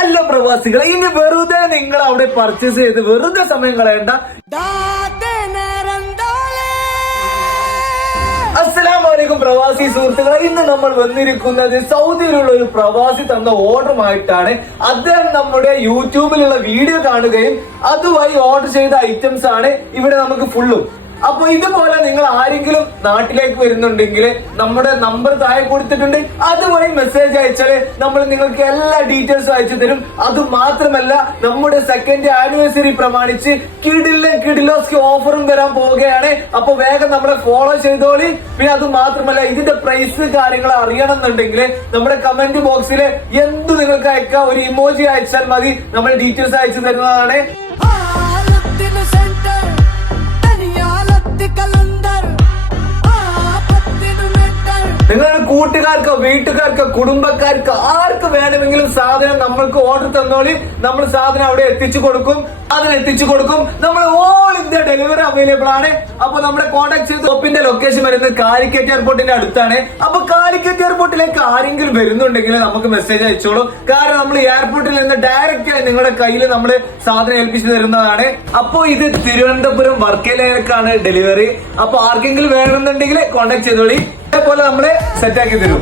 അല്ല പ്രവാസികളെ, ഇനി വെറുതെ നിങ്ങൾ അവിടെ പർച്ചേസ് ചെയ്ത് വെറുതെ സമയം കളയണ്ട. അസ്സലാമലൈക്കും പ്രവാസി സുഹൃത്തുക്കളെ, ഇന്ന് നമ്മൾ വന്നിരിക്കുന്നത് സൗദിയിലുള്ള ഒരു പ്രവാസി തന്ന ഓർഡറുമായിട്ടാണ്. അദ്ദേഹം നമ്മുടെ യൂട്യൂബിലുള്ള വീഡിയോ കാണുകയും അതുവഴി ഓർഡർ ചെയ്ത ഐറ്റംസ് ആണ് ഇവിടെ നമുക്ക് ഫുള്ളും. അപ്പൊ ഇതുപോലെ നിങ്ങൾ ആരെങ്കിലും നാട്ടിലേക്ക് വരുന്നുണ്ടെങ്കിൽ നമ്മുടെ നമ്പർ താഴെ കൊടുത്തിട്ടുണ്ട്, അതുവഴി മെസ്സേജ് അയച്ചാല് നമ്മൾ നിങ്ങൾക്ക് എല്ലാ ഡീറ്റെയിൽസും അയച്ചു തരും. അത് മാത്രമല്ല, നമ്മുടെ സെക്കൻഡ് ആനിവേഴ്സറി പ്രമാണിച്ച് കിഡിലോസ്കി ഓഫറും വരാൻ പോവുകയാണ്. അപ്പൊ വേഗം നമ്മളെ ഫോളോ ചെയ്തോളി. പിന്നെ അത് മാത്രമല്ല, ഇതിന്റെ പ്രൈസ് കാര്യങ്ങൾ അറിയണമെന്നുണ്ടെങ്കിൽ നമ്മുടെ കമന്റ് ബോക്സിൽ എന്ത് നിങ്ങൾക്ക് അയക്കാം, ഒരു ഇമോജി അയച്ചാൽ മതി, നമ്മൾ ഡീറ്റെയിൽസ് അയച്ചു തരുന്നതാണ്. നിങ്ങളുടെ കൂട്ടുകാർക്കോ വീട്ടുകാർക്കോ കുടുംബക്കാർക്കോ ആർക്ക് വേണമെങ്കിലും സാധനം നമ്മൾക്ക് ഓർഡർ തന്നോളി, നമ്മൾ സാധനം അവിടെ എത്തിച്ചു കൊടുക്കും. നമ്മൾ ഓൾ ഇന്ത്യ ഡെലിവറി അവൈലബിൾ ആണ്. അപ്പൊ നമ്മുടെ കോൺടാക്ട് ചെയ്ത് ഷോപ്പിന്റെ ലൊക്കേഷൻ വരുന്നത് കാലിക്കറ്റ് എയർപോർട്ടിന്റെ അടുത്താണ്. അപ്പൊ കാലിക്കറ്റ് എയർപോർട്ടിലേക്ക് ആരെങ്കിലും വരുന്നുണ്ടെങ്കിൽ നമുക്ക് മെസ്സേജ് അയച്ചോളൂ. കാരണം നമ്മൾ എയർപോർട്ടിൽ നിന്ന് ഡയറക്റ്റ് ആയി നിങ്ങളുടെ കയ്യിൽ നമ്മൾ സാധനം ഏൽപ്പിച്ചു തരുന്നതാണ്. അപ്പൊ ഇത് തിരുവനന്തപുരം വർക്കലയിലേക്കാണ് ഡെലിവറി. അപ്പൊ ആർക്കെങ്കിലും വേണമെന്നുണ്ടെങ്കിൽ കോൺടാക്ട് ചെയ്തോളി, അതേപോലെ നമ്മള് സെറ്റ് ആക്കി തരും.